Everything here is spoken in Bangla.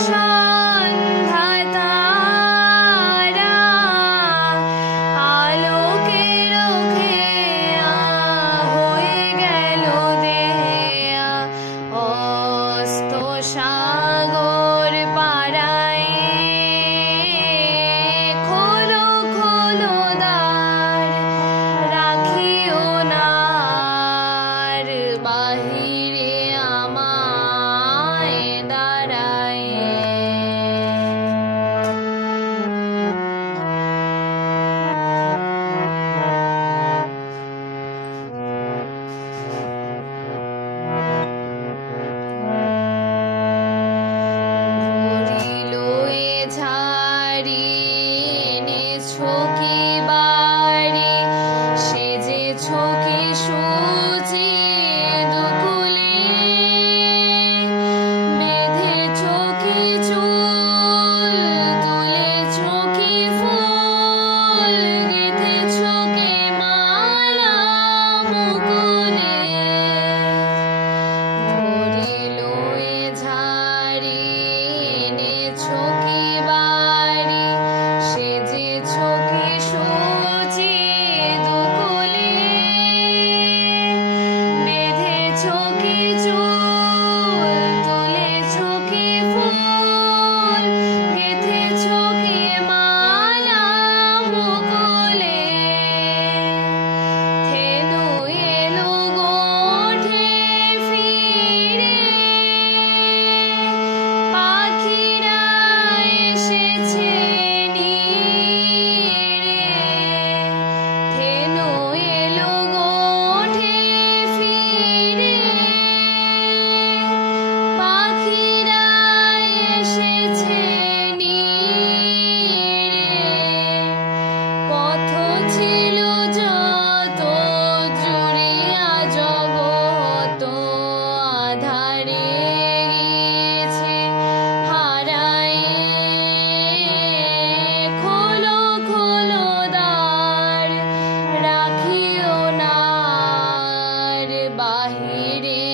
সন্ধ্যায় তারা আলোকের খেয়া হয়ে গেল দেয়া অস্ত সাগর পাড়ায় খোলো খোলো দ্বার রাখিও না আর বাহিরে আমায় দাঁড়ায় ভরিল এ ঝাড়ি এনেছো কি বাড়ি সেজেছো কি সুচি দুকুলে বেঁধেছো কি চুল তুলেছো কি ফুল গেঁথেছো কি মালা মুকুলে ভরিল এ ঝাড়ি এনেছো কি বাড়ি সেজেছো কি সুচি দুকুলে বেঁধেছো কি চুল তুলেছো কি ফুল গেঁথেছো কি মালা মুকুলে ধেনু এলো গোঠে ফিরে পাখিরা এসেছে নীড়ে ধেনু এলো গোঠে ফিরে পাখিরা এসেছে নীড়ে পথ ছিল যত জুড়িয়া জগত আধারে গিয়েছে হারায়ে খোলো খোলো দ্বার রাখিও না আর বাহিরে